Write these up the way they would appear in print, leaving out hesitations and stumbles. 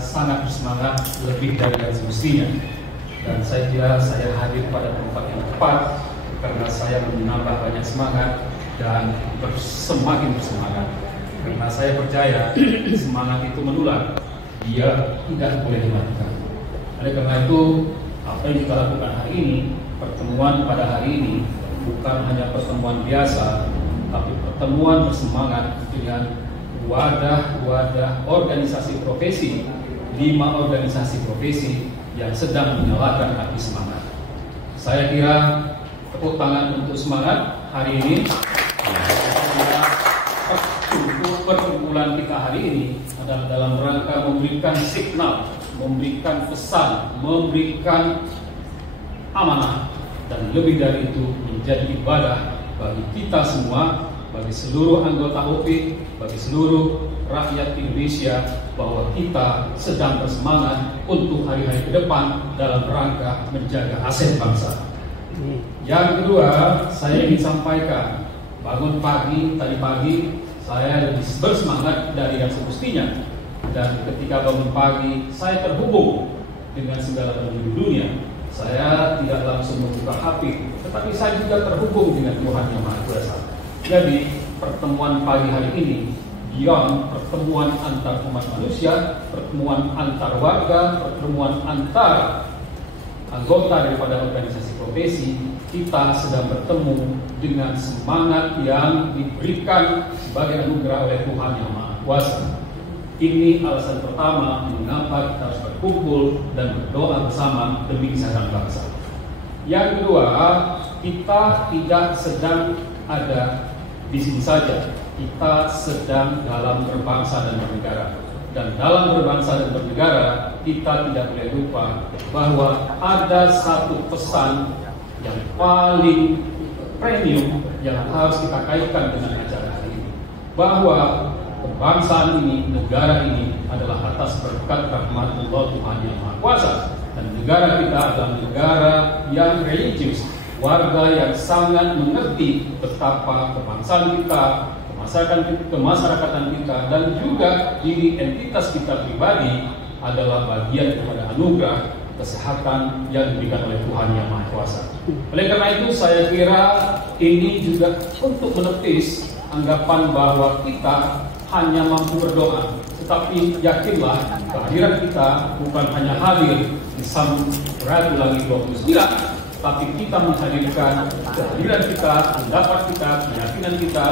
sangat bersemangat lebih dari yang semestinya. Dan saya kira saya hadir pada tempat yang tepat karena saya menambah banyak semangat dan semakin bersemangat. Karena saya percaya semangat itu menular, dia tidak boleh dimatikan. Oleh karena itu, apa yang kita lakukan hari ini, pertemuan pada hari ini bukan hanya pertemuan biasa, tapi pertemuan bersemangat dengan wadah-wadah organisasi profesi, 5 organisasi profesi yang sedang menyalakan api semangat. Saya kira tepuk tangan untuk semangat hari ini. Untuk perkumpulan kita hari ini adalah dalam rangka memberikan signal, memberikan pesan, memberikan amanah, dan lebih dari itu menjadi ibadah bagi kita semua, bagi seluruh anggota OPI, bagi seluruh rakyat Indonesia, bahwa kita sedang bersemangat untuk hari-hari ke depan dalam rangka menjaga aset bangsa. Yang kedua, saya ingin sampaikan, bangun pagi, tadi pagi saya lebih bersemangat dari yang semestinya. Dan ketika bangun pagi, saya terhubung dengan segala penjuru dunia. Saya tidak langsung membuka HP, tetapi saya juga terhubung dengan Tuhan Yang Maha Kuasa. Jadi pertemuan pagi hari ini, beyond pertemuan antar umat manusia, pertemuan antar warga, pertemuan antar anggota daripada organisasi profesi, kita sedang bertemu dengan semangat yang diberikan sebagai anugerah oleh Tuhan Yang Maha Kuasa. Ini alasan pertama mengapa kita harus berkumpul dan berdoa bersama demi kesehatan bangsa. Yang kedua, kita tidak sedang ada di sini saja. Kita sedang dalam berbangsa dan bernegara. Dan dalam berbangsa dan bernegara, kita tidak boleh lupa bahwa ada satu pesan yang paling premium yang harus kita kaitkan dengan acara hari ini. Bahwa kebangsaan ini, negara ini adalah atas berkat rahmat Allah Tuhan Yang Maha Kuasa. Dan negara kita adalah negara yang religius, warga yang sangat mengerti betapa kebangsaan kita, kemasyarakatan kita, dan juga diri entitas kita pribadi adalah bagian daripada anugerah kesehatan yang diberikan oleh Tuhan Yang Maha Kuasa. Oleh karena itu, saya kira ini juga untuk menepis anggapan bahwa kita hanya mampu berdoa, tetapi yakinlah kehadiran kita bukan hanya hadir di Ratu Langit 29, tapi kita menghadirkan kehadiran kita, pendapat kita, keyakinan kita,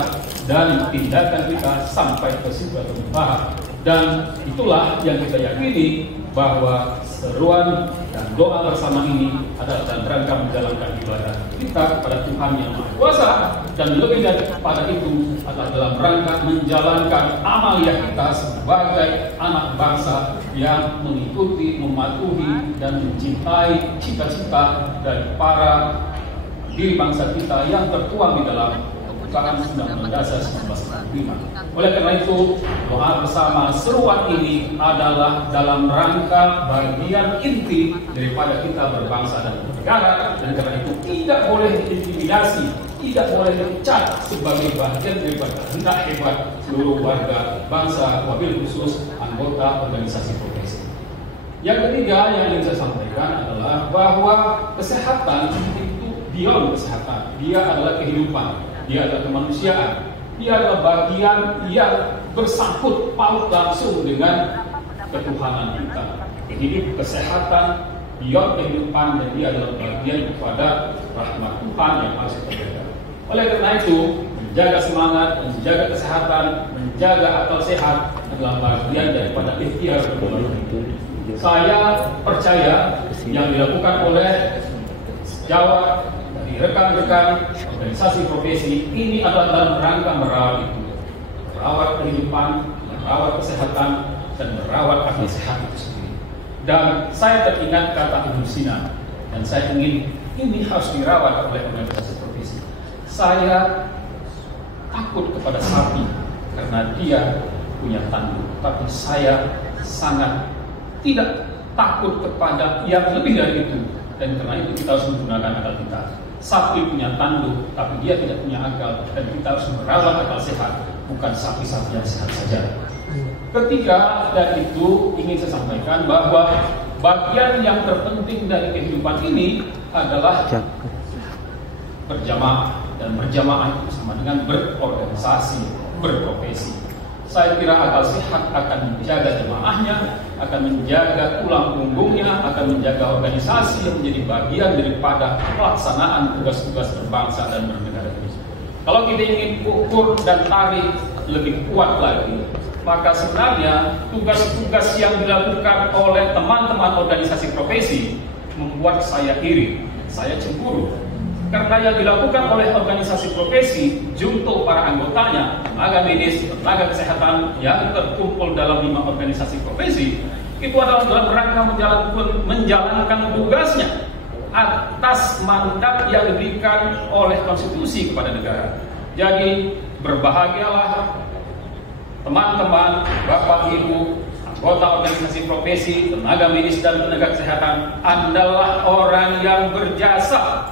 dan tindakan kita sampai ke sebuah tempat. Dan itulah yang kita yakini, bahwa seruan dan doa bersama ini adalah dalam rangka menjalankan ibadah kita kepada Tuhan Yang Maha Kuasa, dan lebih daripada itu adalah dalam rangka menjalankan amaliyah kita sebagai anak bangsa yang mengikuti, mematuhi, dan mencintai cita-cita dari para diri bangsa kita yang tertuang di dalam Undang-Undang Dasar 1945. Oleh karena itu, doa bersama seruan ini adalah dalam rangka bagian inti daripada kita berbangsa dan bernegara, dan karena itu tidak boleh diintimidasi, tidak boleh dicap sebagai bagian daripada hendak hebat seluruh warga bangsa, wabil khusus anggota organisasi profesi. Yang ketiga yang ingin saya sampaikan adalah bahwa kesehatan itu beyond kesehatan, dia adalah kehidupan. Dia adalah kemanusiaan. Dia adalah bagian yang bersangkut paut langsung dengan ketuhanan kita. Hidup, kesehatan, beyond kehidupan, dan dia adalah bagian kepada rahmat Tuhan yang harus kita jaga. Oleh karena itu, menjaga semangat, menjaga kesehatan, menjaga akal sehat adalah bagian daripada ikhtiar berdoa. Saya percaya yang dilakukan oleh sejawat dari rekan-rekan organisasi profesi ini adalah dalam rangka merawat kehidupan, merawat kesehatan, dan merawat akal sehat itu sendiri. Dan saya teringat kata Ibnu Sina, dan saya ingin ini harus dirawat oleh organisasi profesi. Saya takut kepada sapi karena dia punya tanduk, tapi saya sangat tidak takut kepada yang lebih dari itu. Dan karena itu kita harus menggunakan akal kita. Sapi punya tanduk, tapi dia tidak punya akal, dan kita harus merawat akal sehat, bukan sapi-sapi yang sehat saja. Ketiga, dan itu ingin saya sampaikan bahwa bagian yang terpenting dari kehidupan ini adalah berjamaah, dan berjamaah itu sama dengan berorganisasi, berprofesi. Saya kira akal sehat akan menjaga jemaahnya, akan menjaga tulang punggungnya, akan menjaga organisasi yang menjadi bagian daripada pelaksanaan tugas-tugas berbangsa dan bernegara ini. Kalau kita ingin ukur dan tarik lebih kuat lagi, maka sebenarnya tugas-tugas yang dilakukan oleh teman-teman organisasi profesi membuat saya iri, saya cemburu. Karena yang dilakukan oleh organisasi profesi, junto para anggotanya, tenaga medis, tenaga kesehatan yang terkumpul dalam 5 organisasi profesi, itu adalah dalam rangka menjalankan tugasnya atas mandat yang diberikan oleh konstitusi kepada negara. Jadi berbahagialah teman-teman, Bapak Ibu, anggota organisasi profesi, tenaga medis dan tenaga kesehatan adalah orang yang berjasa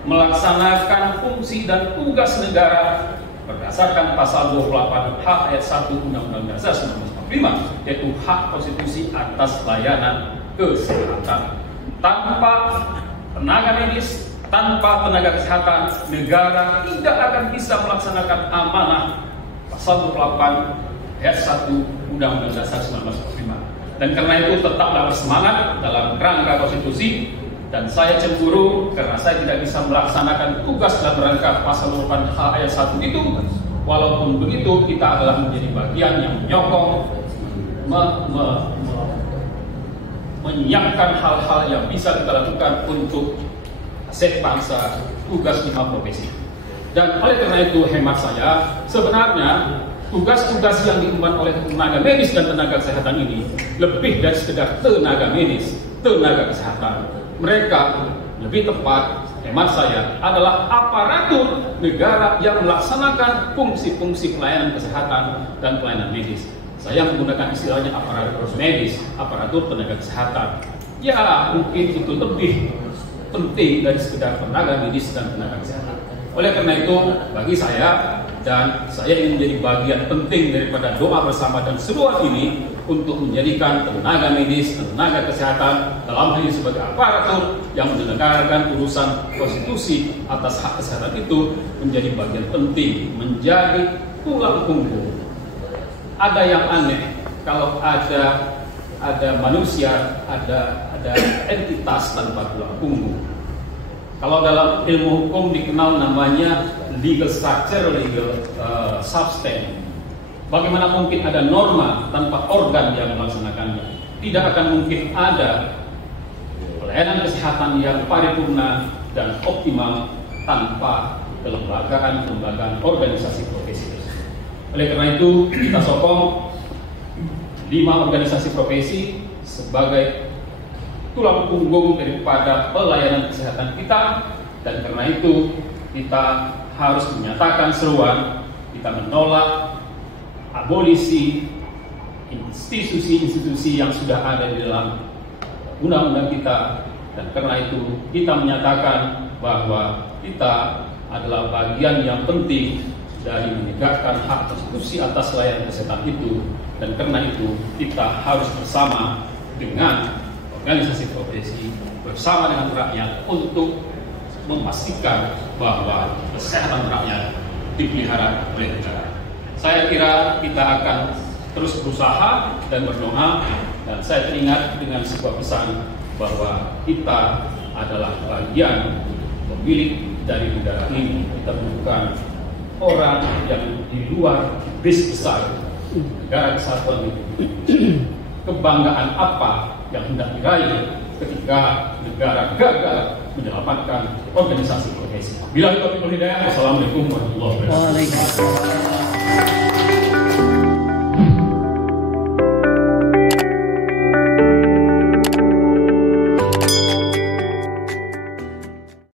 melaksanakan fungsi dan tugas negara berdasarkan pasal 28 H ayat 1 Undang-Undang Dasar 1945, yaitu hak konstitusi atas layanan kesehatan. Tanpa tenaga medis, tanpa tenaga kesehatan, negara tidak akan bisa melaksanakan amanah pasal 28 ayat 1 Undang-Undang Dasar 1945. Dan karena itu tetaplah bersemangat dalam kerangka konstitusi. Dan saya cemburu karena saya tidak bisa melaksanakan tugas dalam rangka pasal 28 H ayat 1 itu. Walaupun begitu, kita adalah menjadi bagian yang menyokong, menyiapkan hal-hal yang bisa kita lakukan untuk aset bangsa, tugas 5 profesi. Dan oleh karena itu, hemat saya, sebenarnya tugas-tugas yang diemban oleh tenaga medis dan tenaga kesehatan ini lebih dari sekedar tenaga medis, tenaga kesehatan. Mereka lebih tepat, hemat saya, adalah aparatur negara yang melaksanakan fungsi-fungsi pelayanan kesehatan dan pelayanan medis. Saya menggunakan istilahnya aparatur medis, aparatur tenaga kesehatan. Ya, mungkin itu lebih penting dari sekedar tenaga medis dan tenaga kesehatan. Oleh karena itu, bagi saya, dan saya ingin menjadi bagian penting daripada doa bersama dan seruan ini untuk menjadikan tenaga medis, tenaga kesehatan dalam hal ini sebagai aparatur yang menyelenggarakan urusan konstitusi atas hak kesehatan itu menjadi bagian penting, menjadi tulang punggung. Ada yang aneh kalau ada manusia, ada entitas tanpa tulang punggung. Kalau dalam ilmu hukum dikenal namanya legal structure, legal substance. Bagaimana mungkin ada norma tanpa organ yang melaksanakannya? Tidak akan mungkin ada pelayanan kesehatan yang paripurna dan optimal tanpa kelembagaan organisasi profesi. Oleh karena itu, kita sokong 5 organisasi profesi sebagai tulang punggung daripada pelayanan kesehatan kita, dan karena itu kita harus menyatakan seruan, kita menolak abolisi institusi-institusi yang sudah ada di dalam undang-undang kita, dan karena itu kita menyatakan bahwa kita adalah bagian yang penting dari menegakkan hak konstitusi atas layanan kesehatan itu, dan karena itu kita harus bersama dengan organisasi profesi, bersama dengan rakyat untuk memastikan bahwa kesehatan rakyat dipelihara oleh negara. Saya kira kita akan terus berusaha dan berdoa, dan saya teringat dengan sebuah pesan bahwa kita adalah bagian pemilik dari negara ini. Kita bukan orang yang di luar bis besar negara kesatuan itu. Kebanggaan apa yang hendak diraih ketika negara gagal menyelamatkan organisasi profesi? Bila itu hidayah, wassalamualaikum warahmatullahi wabarakatuh.